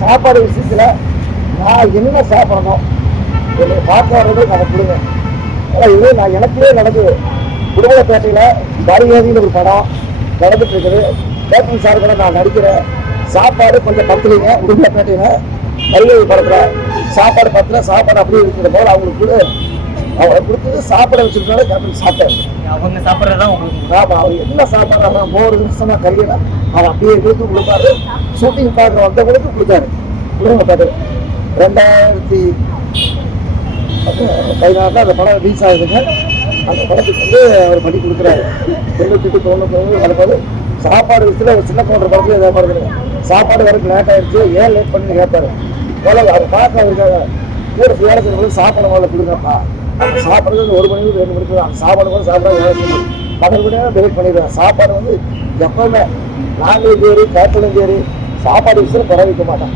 சாப்பாடு விஷயத்தில் நான் என்ன சாப்பிடணும் என்னை பார்க்க வர்றது நம்ம கொடுங்க. ஆனால் இது நான் எனக்குள்ளே நடக்குது. குடும்பப்பேட்டையில் வரிவேதின்னு ஒரு படம் நடந்துட்டு இருக்குது. கேப்டன் சார் கூட நான் நடிக்கிறேன். சாப்பாடு கொஞ்சம் பத்தலைங்க. குடும்பப்பேட்டையில் வரிவேதி படத்தில் சாப்பாடு பத்தல, சாப்பாடு அப்படியே இருக்கிற போல அவங்களுக்கு அவரை கொடுத்தது சாப்பாடை வச்சிருக்காரு. கேப்டன் சாப்பிட்டாரு. அவங்க சாப்பிட்றதா உங்களுக்கு? ஆமாம், அவர் என்ன சாப்பாடு மோர் நிமிஷமாக கறியெல்லாம் அவர் அப்படியே கொடுத்து கொடுப்பாரு. ஷூட்டிங் பார்க்குற வந்தவங்களுக்கு கொடுத்தாரு. குடும்பப்பேட்டை 2016 அந்த படம் ரீச் ஆகுதுங்க. அந்த படத்துக்கு வந்து அவர் பண்ணி கொடுக்குறாரு. 98 99 வரும்போது சாப்பாடு விஷயத்தில் ஒரு சின்ன போன்ற படத்துல இதே மாதிரி சாப்பாடு வரைக்கும் லேட் ஆகிடுச்சு, ஏன் லேட் பண்ணி கேட்பாரு. வேலை அவர் பார்க்க அவருக்காக கூட வேலை செய்யறது சாப்பாடு முதல்ல கொடுங்கப்பா. சாப்பிட்றது 1 மணிக்கு 2 மணிக்கு அந்த சாப்பாடு கூட சாப்பிட வேலை செய்யணும். 10 மணி நேரம் டெலிட் பண்ணிடுவேன். சாப்பாடு வந்து எப்பவுமே நாங்களும் சரி கேட்டலும் சரி சாப்பாடு விஷயம் குறை வைக்க மாட்டேன்.